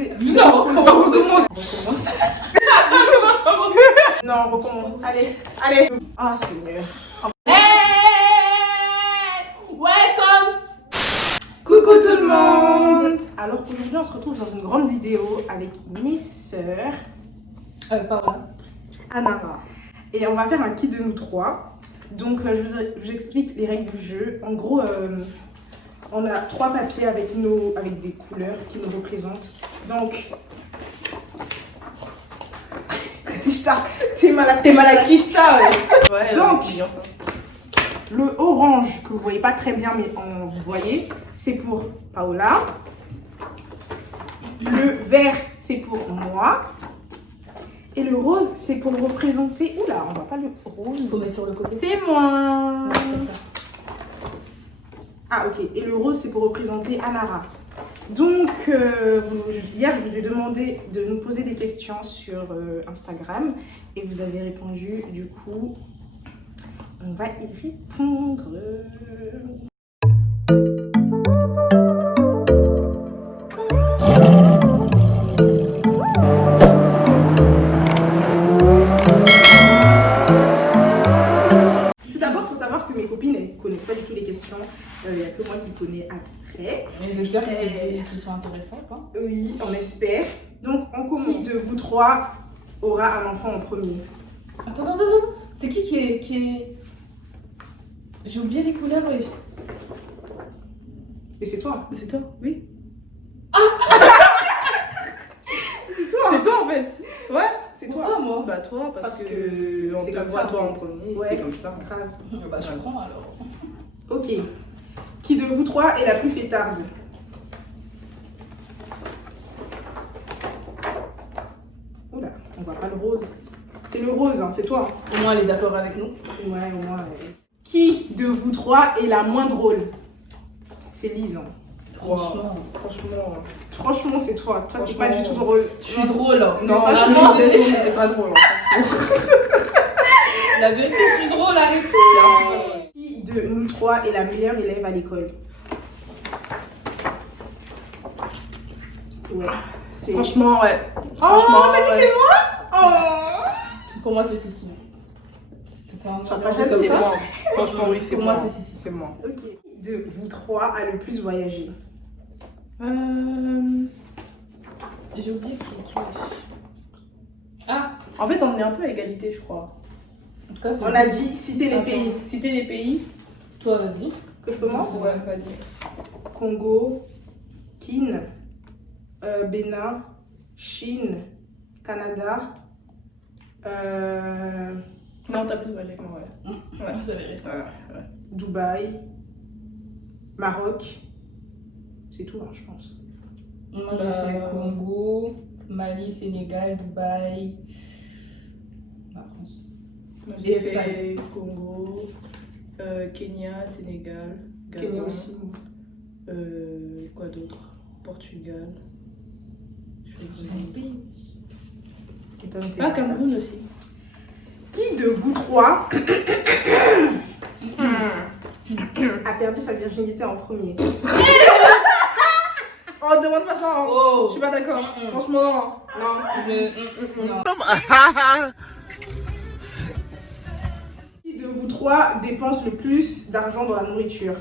poser. Non, on recommence. Non, on recommence. Allez, allez. Ah, Seigneur. Hey! Welcome! Coucou tout le monde! Alors aujourd'hui, on se retrouve dans une grande vidéo avec mes sœurs, Paola. Anara. Et on va faire un kit de nous trois. Donc, je vous explique les règles du jeu. En gros, on a 3 papiers avec des couleurs qui nous représentent. Donc, t'es malade, Kishta, ouais. Donc, le orange que vous voyez pas très bien, mais vous voyez, c'est pour Paola. Le vert, c'est pour moi. Et le rose, c'est pour représenter. Oula, on voit pas le rose. Faut mettre sur le côté. C'est moi. Comme ça. Ah, ok. Et le rose, c'est pour représenter Anara. Donc, hier, je vous ai demandé de nous poser des questions sur Instagram. Et vous avez répondu. Du coup, on va y répondre. Tout d'abord, il faut savoir que mes copines ne connaissent pas du tout les questions. Il n'y a que moi qui connais après. Mais j'espère qu'ils sont intéressants, quoi. Oui, on espère. Donc, on commence. Qui de vous 3 aura un enfant en premier? Attends. C'est qui est... J'ai oublié les couleurs, oui. Mais c'est toi. C'est toi, oui. C'est toi. C'est toi en fait. Ouais. C'est toi. Pourquoi, moi? Bah toi parce Parce que que on c'est te comme voit ça, toi en en fait. premier. Ouais. C'est comme ça. Grave. Bah, je prends alors. Ok. Qui de vous 3 est la plus fêtarde? Oula, on voit pas le rose. C'est le rose, hein, c'est toi. Au moins, elle est d'accord avec nous. Ouais, au moins. Qui de vous 3 est la moins drôle? C'est Lise. Hein. Franchement. Franchement, c'est toi. Toi, t'es pas Franchement, du tout drôle. Je suis drôle. Hein. Non, la franchement, vérité, C'est pas drôle. la vérité, je suis drôle, arrêtez. Qui de nous 3 est la meilleure élève à l'école? Ouais. c'est- Franchement, ouais. Oh, Franchement, t'as dit ouais. c'est moi? Oh. Pour moi, c'est Cécile. C'est un Sur nom ta comme chaise, c'est ça. moi. Franchement, oui, c'est Pour moi. moi, c'est Cécile. C'est moi. Ok. Qui de vous 3 a le plus voyagé? J'ai oublié qui. Ah, En fait, on est un peu à égalité, je crois. en tout cas, c'est On a dit citer les Attends. pays. Citer les pays. Toi, vas-y. Que je commence? Ouais, vas-y. Congo, Kin, Bénin, Chine, Canada, Non, t'as plus voyagé que moi, ouais. Ouais, vous avez raison. Ouais. Dubaï, Maroc. C'est tout, hein, je pense. Moi, j'ai fait Congo, Mali, Sénégal, Dubaï, la France. Moi, Et j'ai Espagne. fait Congo, Kenya, Sénégal, Gabon. Kenya aussi. Quoi d'autre? Portugal. Étonne, t'es Ah, malade. Cameroun aussi. Qui de vous 3 a perdu sa virginité en premier? Oh, demande pas ça. Hein. Oh. Je suis pas d'accord. Franchement, non. Non. Qui de vous 3 dépense le plus d'argent dans la nourriture?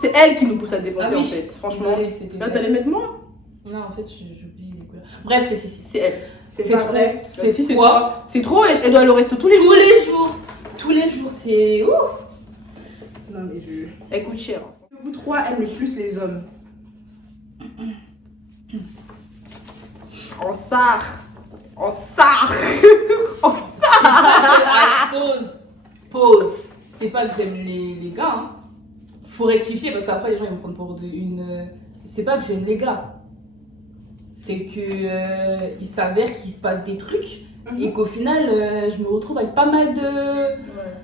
C'est elle qui nous pousse à dépenser Ah oui. en fait. Franchement. Désolée, c'était- Là, t'allais mettre moi? Non, en fait, j'ai oublié les couleurs. Bref, c'est Cécile. C'est elle. C'est pas trop. vrai. C'est Si, c'est quoi? toi. C'est trop, elle doit aller au resto tous les jours. Tous les jours. Tous les jours, c'est ouf. Non mais je... Elle coûte cher. Qui de vous 3 aime le plus les hommes? En sar. En sar. Pause. C'est pas que j'aime les gars. Hein. Faut rectifier parce qu'après les gens ils me prennent pour une. C'est pas que j'aime les gars. C'est que il s'avère qu'il se passe des trucs et qu'au final je me retrouve avec pas mal de. Ouais.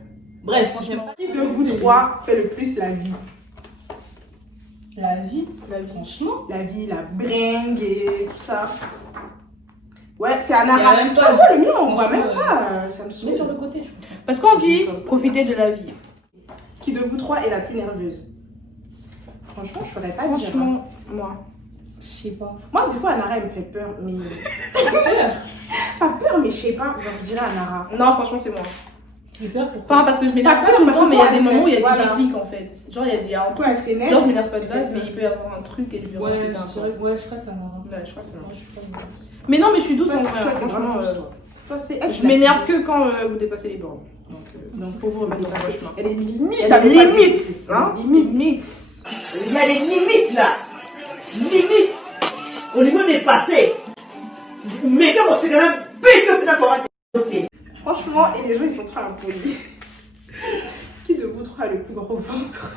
Bref, j'aime pas. Qui de vous 3 fait le plus la vie? La vie, franchement. La vie, la bringue et tout ça. Ouais, c'est un Il y a arabe. même pas- Toi, le mien, on voit même Franchement, pas. Ça me Je saoule. mets sur le côté, je crois. Parce qu'on dit profiter de la vie. Qui de vous 3 est la plus nerveuse? Franchement, je saurais pas dire. Franchement, moi. Je sais pas. Moi, des fois, Anara, elle me fait peur, mais. Peur. Pas peur, mais je sais pas. Genre, je dirais Anara. Non, franchement, c'est moi. J'ai peur pourquoi? Enfin, parce que je m'énerve Pas pas peur, tout le parce temps, que mais il y a toi, des elle moments où il y a voilà. des déclics en fait. Genre, il y a un Toi, elle s'énerve. Genre, je m'énerve pas de elle base, fait mais peur. il peut y avoir un truc et je vais Ouais, rentrer d'un je seul. dirais, ouais, je crois que ça m'a. Ouais, je crois que c'est moi. Moi, je suis pas. Mais non, mais je suis douce Toi, en toi, vrai. t'es Franchement, vraiment douce, toi. Toi, c'est elle. je m'énerve que quand vous dépassez les bornes. Donc, pour vous, Donc, dépasser. franchement. Elle est limite. Il y a des limites, hein. Limite. Il y a des limites là. Limites. Au niveau des passés. Mais comme on s'est quand même pété d'accord. Franchement, et les gens, ils sont trop impolis. Qui de vous trois a le plus gros ventre?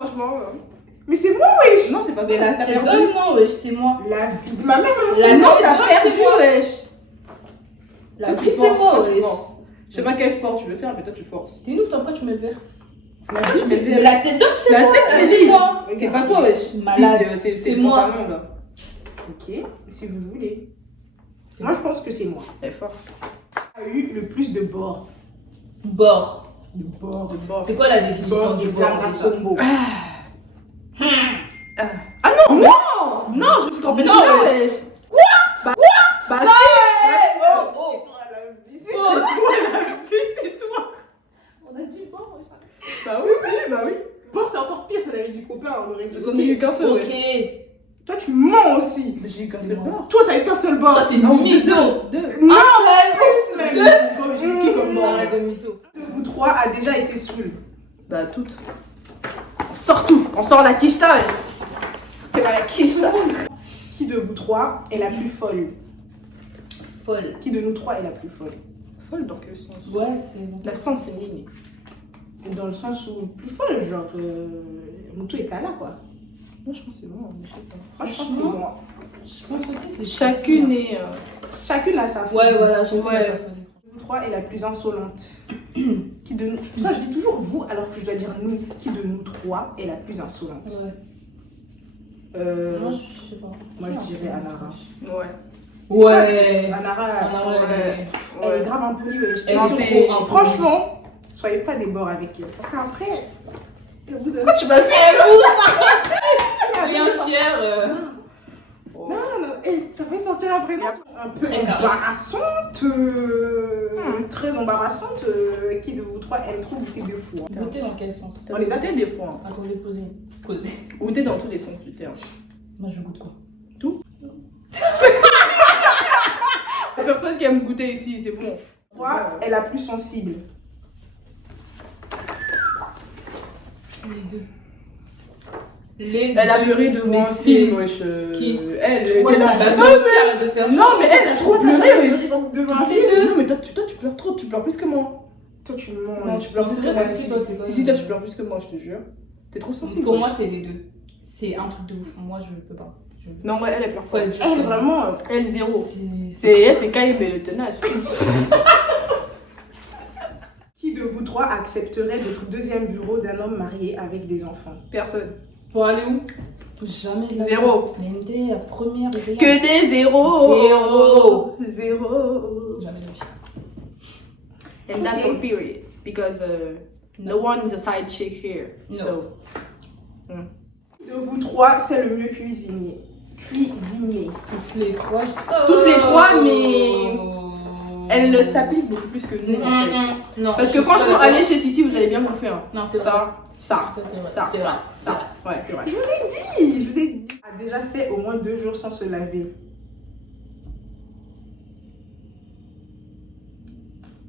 Franchement, Mais c'est moi, wesh. non, c'est pas Mais toi. la T'as tête perdu. non, wesh, c'est moi. La vie de ma mère, non, La c'est non, moi. t'as non, perdu, c'est moi. wesh. La Toi, vie, tu c'est forces, moi, toi, tu wesh. forces. Je sais pas quel sport tu veux faire, mais toi, tu forces. T'es nous, pourquoi tu mets le verre? La vie, c'est Mais la tête d'homme, c'est La moi. tête, c'est c'est moi. C'est pas toi, wesh. Malade, C'est c'est le moi. pantalon, là. Ok, si vous voulez. Moi, je pense que c'est moi. Elle force. A eu le plus de bords. Bord. De bords. De bord. C'est quoi la définition Bords du des bord armes à déjà? combo. Ah non, non. Non, je me suis trompée de Non, nom, wesh. wesh. Bah, Oh, oh. C'est toi, c'est toi. On a dit bord, Bah oui. Bord, c'est encore pire, c'est la vie du copain. On aurait dit. J'en ai eu qu'un seul, Ok. wesh. Toi, tu mens aussi. J'ai eu qu'un C'est seul moi. bord. Toi, t'as eu qu'un seul bord. Toi, t'es Non, mytho. Deux. Non, Un plus seul. même. Comme j'ai eu qui comme bord? Arrête de mytho. De vous trois a déjà été saoul. Bah, toutes. On sort tout. On sort la quicheta, wesh. C'est pas la quicheta. Qui de vous trois est la plus folle? Folle. Qui de nous trois est la plus folle? Folle dans quel sens? Ouais, c'est bon. La sens, c'est ligne. Dans le sens où plus folle, genre Moutou et Kala, quoi. Moi, je pense que c'est moi, mais je sais pas. Moi, je pense que c'est moi. Je pense aussi c'est Chacune est. Chacune a sa folle. Ouais, voilà, chacune Ouais. a sa folle. Vous trois est la plus insolente. Qui de nous... Putain, je dis toujours vous alors que je dois dire nous. Qui de nous trois est la plus insolente? Ouais. Moi, Moi, je sais pas. je dirais Anara. Ouais. Ouais. Anara, Ouais. elle est grave impolie. wesh. Elle Et est surtout, trop impolie. franchement, soyez pas des bords avec elle. Parce qu'après, vous avez... Tu m'as fait Rien fier. Non, non, hey, t'as fait sortir après non un peu Très grave. embarrassante, très embarrassante. Qui de vous trois aime trop goûter de fou? Hein. Goûter dans quel sens? On les appelle des fois. Attendez, posez. Posez. Goûter dans tous les sens du terme. Moi, je goûte quoi? La personne qui aime goûter ici, c'est bon. Trois est la plus sensible. Les deux. Les Elle a deux. pleuré devant Mais un c'est- film, wesh. Qui Elle. Ouais, elle a- Bah, Non, toi aussi, arrête de faire. Non, mais elle a trop pleuré, wesh. Devant un Les film. deux. Non, mais toi, tu pleures trop. Tu pleures plus que moi. Toi, tu mens. Non, tu pleures Non, plus c'est que vrai, moi. si, toi, t'es Si, toi, tu pleures plus que moi, je te jure. T'es trop sensible. Pour moi, c'est les deux. C'est un truc de ouf. Moi, je peux pas. Non, ouais, elle pleure Faut pas. être juste. Elle, vraiment. Elle, zéro. C'est. C'est Kaïb et le tenace. Qui de vous trois accepterait d'être deuxième bureau d'un homme marié avec des enfants? Personne. Pour aller où? Jamais de la Zéro. vie. Mais dès la première réveillée. Que des zéros. Zéro. Zéro. Jamais de la vie. And that's Okay. all period. Because no one is a side chick here. No. So. Qui de vous trois c'est le mieux cuisinier? Cuisinier. Toutes les trois, je... Toutes les trois, mais- Oh. Elle s'applique beaucoup plus que nous, en fait. Non. Parce je que suis pas franchement, d'accord. allez chez Sissi, vous allez bien vous le faire. Non, c'est vrai. Ça. c'est vrai. Ça. C'est vrai. Ça. Ouais, c'est vrai. Je vous ai dit. A déjà fait au moins 2 jours sans se laver.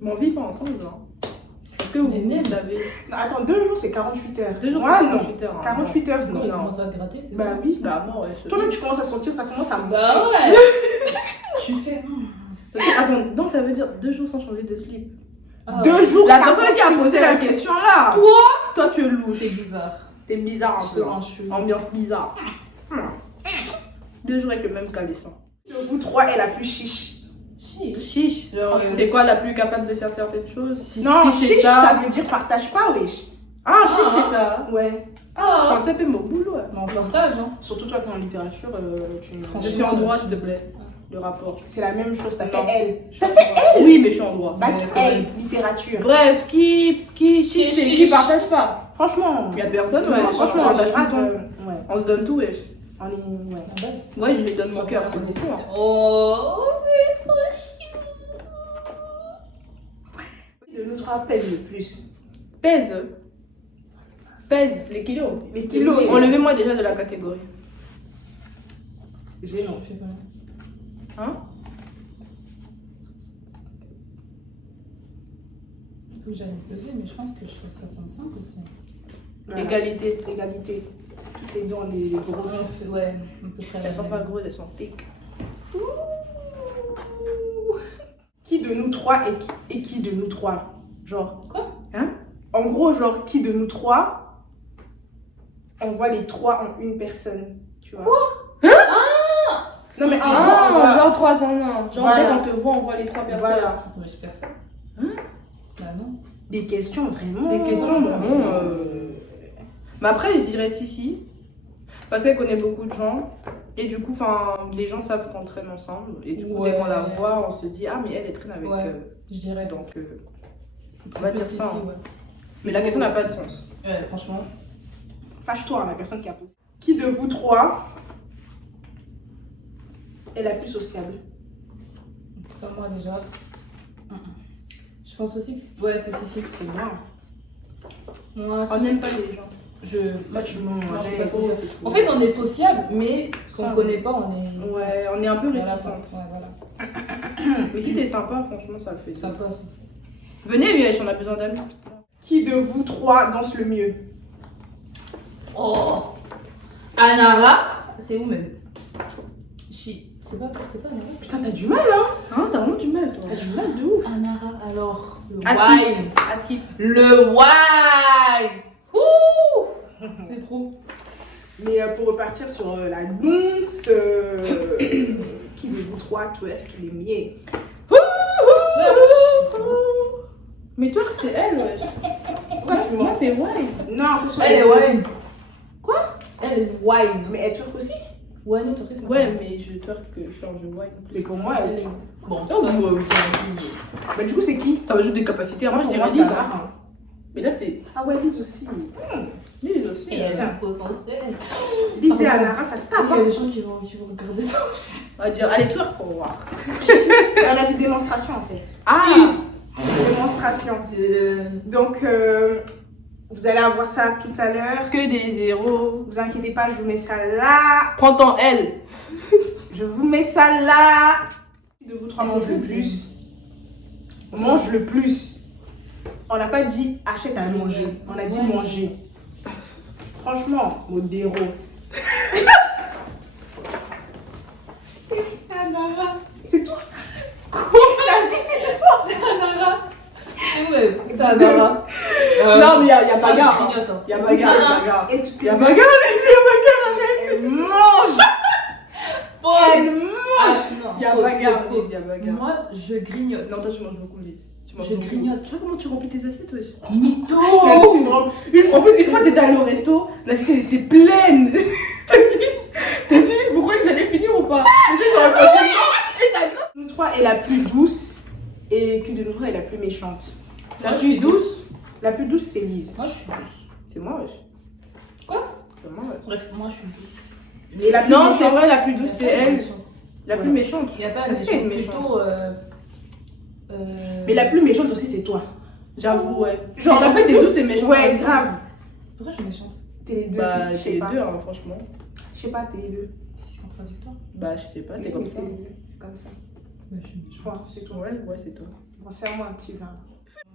Mais on vit pas ensemble, genre. Est-ce que vous Mais même. savez Non, attends, 2 jours c'est 48 heures. 2 jours, Moi, c'est non. 48 heures. hein. 48 heures, Quand non. il Non. commence à gratter, c'est Bah bon. oui. Bah, non, ouais. Toi-même, tu commences à sentir, ça commence à monter. Bah ouais. Tu fais. Parce que, attends, donc ça veut dire 2 jours sans changer de slip. Ah, 2 jours, La personne qui a 48 posé la heures. question là. Toi Toi, tu es C'est louche. bizarre. T'es bizarre un Je te peu. rends chou. Ambiance bizarre. 2 jours avec le même caleçon. De vous trois est la plus chiche. Chiche. Chiche, genre, c'est quoi la plus capable de faire certaines choses Non, si c'est chiche, ça. ça veut dire partage pas, wesh. Ah, chiche, Ah. c'est ça. Ouais. Ah. Français, paie mon boulot. Mais on partage, hein. Surtout toi qui es en littérature, tu... Je suis en droit, s'il te plaît. le rapport. C'est la même chose, t'as fait Non. L. T'as fait elle? Oui, mais je suis en droit. Bac Ouais, L, littérature. Bref, qui chiche. partage pas. Franchement, Il y a personne, non, ouais. Franchement, on lâche pas pas. ouais. On se donne tout, wesh. On est, ouais. En base. Ouais, je lui donne mon cœur, c'est beaucoup. Hein. Oh, c'est trop chiant. Qui de nous trois pèse le plus? Pèse les kilos. Les kilos. Enlevez-moi déjà de la catégorie. Gênant. Je sais pas. Hein? Il faut que j'aille me peser, mais je pense que je ferai 65 aussi. Voilà. Égalité. Égalité. Toutes les deux, on est grosses. Ouais, à peu près. Elles sont pas grosses, elles sont thick. Qui de nous trois et qui de nous trois? Genre. Quoi? Hein? En gros, genre, qui de nous trois, on voit les trois en une personne. Tu vois? Hein? Ah! Non, mais en Ah, gros, voilà. genre 3 ans, non. Genre, Voilà. en fait, on te voit, on voit les 3 personnes. Voilà. Ouais, je personne. Hein? Bah non. Des questions vraiment. Des questions vraiment. Mais après, je dirais si. Parce qu'elle connaît beaucoup de gens. Et du coup, les gens savent qu'on traîne ensemble. Et du coup, dès qu'on la voit, on se dit, ah, mais elle traîne avec. Ouais. Je dirais Donc, C'est on va plus dire ça. ici, Hein. ouais. Mais la question n'a pas de sens. Ouais, franchement. Fâche-toi, la personne qui a posé. Qui de vous trois est la plus sociable? Pas moi déjà. Je pense aussi que. Ouais, c'est Sissi. C'est moi. Moi, On n'aime pas les gens. Moi, tu m'en Non, c'est pas sociable. En fait, on est sociable, mais si on Sans- connaît pas, on est. Ouais, on est un peu Voilà, réticents. ouais, voilà. Mais si t'es sympa, franchement, ça le fait. Ça passe. Venez, Miesh, on a besoin d'amis. Qui de vous trois danse le mieux? Oh! Anara! C'est où même? C'est pas Anara? Putain, t'as du mal, hein? Hein, t'as vraiment du mal, toi. T'as du mal de ouf. Anara, alors. Le Aski. wine! Aski. Le wine! Ouh! C'est trop. Mais pour repartir sur la danse, qui de vous trois twerk les mieux? Mais toi, c'est elle, wesh. Pourquoi tu Moi, mens? c'est Wine. Non, que ce soit Elle les est deux. wine. Quoi? Elle est wine. Mais elle twerk aussi? Ouais, non, t'as fait ça. Ouais, mais je twerk que je change de Wine. Mais pour moi, elle est. Bon, Oh, Bah, du coup, c'est qui? ça va juste des capacités. Moi, je Pour dirais c'est Lise. Anara. Mais là, c'est Ah ouais, Lise aussi. Lise aussi. il y a Tiens. du potentiel. Lise et Anara, ça se Il tape. y a Hein. des gens qui vont regarder ça aussi. On va dire, allez, twerk pour voir. On a dit démonstration en fait. Ah! Démonstration. Donc, vous allez avoir ça tout à l'heure. Que des zéros. Vous inquiétez pas, je vous mets ça là. Prends ton L. Je vous mets ça là. Qui de vous trois mange le plus? Mange le plus. On n'a pas dit achète à manger. On a dit Ouais. manger. Franchement, modéro. C'est tout. Quoi? La vie, c'est quoi? C'est Anara. C'est où même? C'est Anara. Non, mais il y a bagarre. Moi, je grignote, hein. Il y a bagarre, il y a bagarre. Et tu Il y a bagarre, les Elle mange. Pause. Elle mange. Ah, non. Il y a pause, bagarre, pause, pause. il y a bagarre. Moi, je grignote. Non, toi, tu manges beaucoup, Lise. Tu manges Je beaucoup. grignote. Tu sais comment tu remplis tes assiettes, wesh? Mytho. C'est vraiment- En plus, une fois, t'étais allé au resto, l'assiette elle était pleine. T'as dit, vous croyez que j'allais finir ou pas? Nous trois est la plus douce et que de nous trois est la plus méchante. La plus douce. La plus douce, c'est Lise. Moi, je suis douce. C'est moi, wesh. Quoi? C'est moi, wesh. Bref, moi, je suis douce. Et la plus Non, méchante, c'est vrai, la plus douce, Il c'est y a pas de elle. méchante. La plus méchante. Il n'y a pas Est-ce de qu'il y a une méchante. Plutôt. Mais la plus méchante aussi, c'est toi. J'avoue, ouais. Genre, en fait, t'es tous- douce et méchante. Ouais, grave. Pourquoi je suis méchante? T'es les deux. Bah, je t'es sais les pas. deux, hein, franchement. Je sais pas, t'es les deux. C'est contradictoire. Bah, je sais pas, t'es Mais comme oui, ça. t'es les deux. C'est comme ça. Ouais, je suis Je méchante. crois, c'est tout. Ouais, ouais, c'est toi. Bon, serre-moi un petit vin.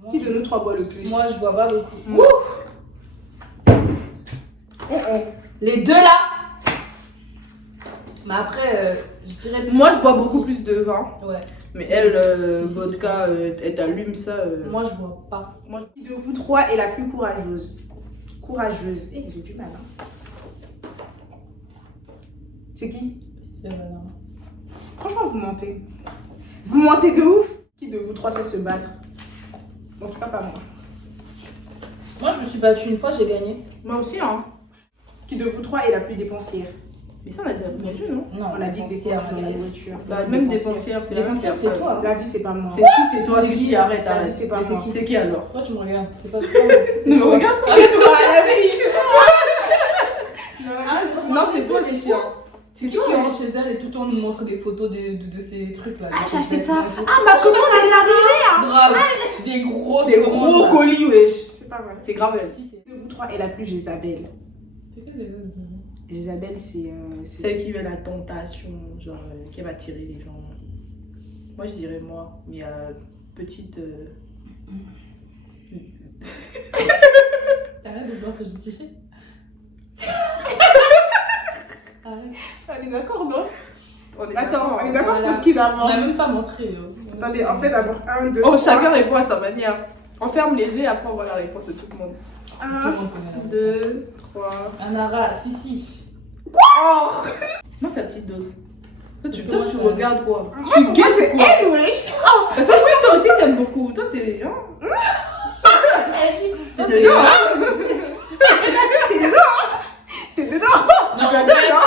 Moi, Qui de nous trois boit le plus? Moi, je bois pas beaucoup. Moi. Les deux là. Mais après, je dirais. Moi, je bois beaucoup plus de vin. Ouais. Mais elle, Si, si, vodka, elle t'allume ça. Moi, je bois pas. Qui de vous trois est la plus courageuse? Courageuse. Eh, j'ai du mal, hein. C'est qui? C'est vrai, non. Franchement, vous mentez. Vous mentez de ouf. Qui de vous trois sait se battre? En tout cas, pas moi. Moi, je me suis battue une fois, j'ai gagné. Moi aussi, hein. Qui de vous trois est la plus dépensière? Mais ça, on a déjà répondu, non? Non, On a dit dépensière, dépenses dans la Magali. nourriture. Bah, même dépensière, c'est la même Dépensière, c'est personne. toi. La vie, c'est pas moi. C'est qui? C'est toi? C'est C'est qui? qui? Arrête, La arrête. vie, c'est pas Mais moi. C'est qui alors? Toi, tu me regardes. C'est pas toi. Ne me regarde pas. C'est toi, la vie, c'est toi. Non, c'est toi, Cécile. C'est qui qui rentre chez elle et tout le temps nous montre des photos de ces trucs là. Ah, j'ai acheté ça. Ah, ma commande, elle est arrivée. grave. Des grosses Des commandes, gros là. colis, wesh. C'est pas vrai. C'est grave, si, c'est. De vous trois est la plus Jézabel. C'est quoi les autres? Jézabel, c'est. Celle qui veut la tentation, genre, qui va tirer les gens. Moi, je dirais moi, mais petite. Arrête de vouloir te justifier. Arrête. On est d'accord, non? On est Attends, on est d'accord Voilà. sur qui On d'abord? n'a même pas montré. Attendez, en fait, d'abord 1, 2, Oh, 3. chacun répond à sa manière. On ferme les yeux et après on voit la réponse de tout le monde. Tout le 1, monde connaît la réponse. 2, 3. Anara, si. Oh non, c'est la petite dose. Toi, tu Parce que moi, ça- regardes quoi? Moi, pour moi, c'est elle, wesh. Parce que oui, toi aussi, t'aimes beaucoup. Toi, t'es. Hein? T'es de là. T'es dedans. Non, vas en bien, fait, non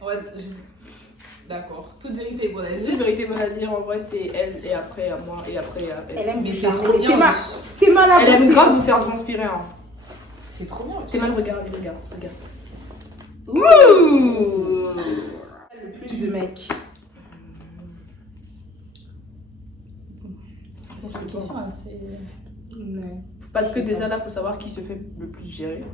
non, ouais, d'accord. Toute vérité, bon, La allez, vérité, on va dire en vrai, c'est elle et après à moi et après à elle. Elle aime mais vous c'est faire trop rire. bien. T'es mal à Elle aime côté. grave vous faire transpirer. Hein. C'est trop bien. C'est mal, regarde. Ouh. Le plus de mecs. C'est une question assez. Parce que déjà là, faut savoir qui se fait le plus gérer.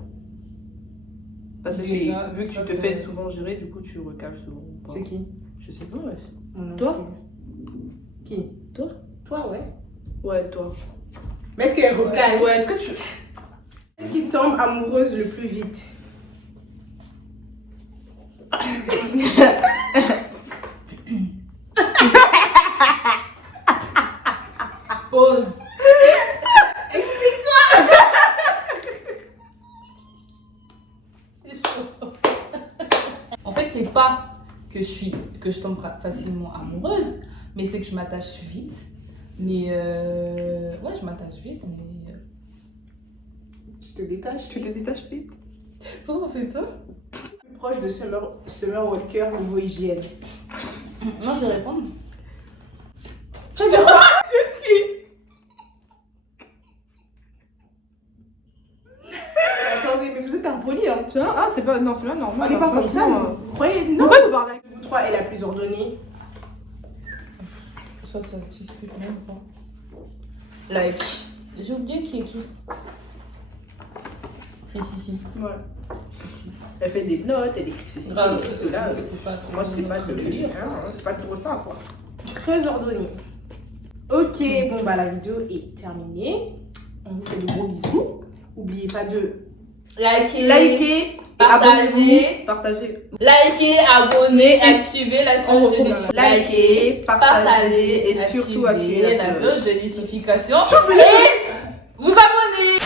Parce que Déjà, vu que ça, tu te c'est fais vrai. souvent gérer, du coup tu recales souvent. pas. C'est qui? Je sais pas, ouais. Moi non Toi? plus. Qui? Toi, ouais. Ouais, toi. Mais est-ce qu'elle recale? Ouais, est-ce que tu. Celle qui tombe amoureuse le plus vite. Pause. C'est chaud. En fait, c'est pas que je tombe facilement amoureuse, mais c'est que je m'attache vite. Mais ouais, je m'attache vite, mais Tu te détaches? Tu te détaches vite? pourquoi on fait ça? Plus proche de Summer Walker niveau hygiène. Non, je vais répondre. Tu vas dire quoi? Attendez, mais vous êtes impoli, hein? Tu vois? Ah, c'est pas. Non, c'est pas On normal. n'est pas comme ça, franchement, non? Vous croyez? Non! Pourquoi vous parlez? Vous trois est la plus ordonnée. Ça s'explique même pas. Like. J'ai oublié qui est qui. Si. Ouais. Elle fait des notes, elle écrit ceci, Grave, elle écrit cela. c'est pas trop Moi, c'est pas notre de délire. hein, c'est pas trop ça, quoi. Très ordonnée. Ok, bon bah la vidéo est terminée. On vous fait de gros bisous. N'oubliez pas de Likez, liker, partagez, Partagez. abonnez et Et suivez la on chaîne de reprend. l'équipe. Likez, partagez Partagez et surtout activez la la cloche. cloche de notification. Et vous abonnez.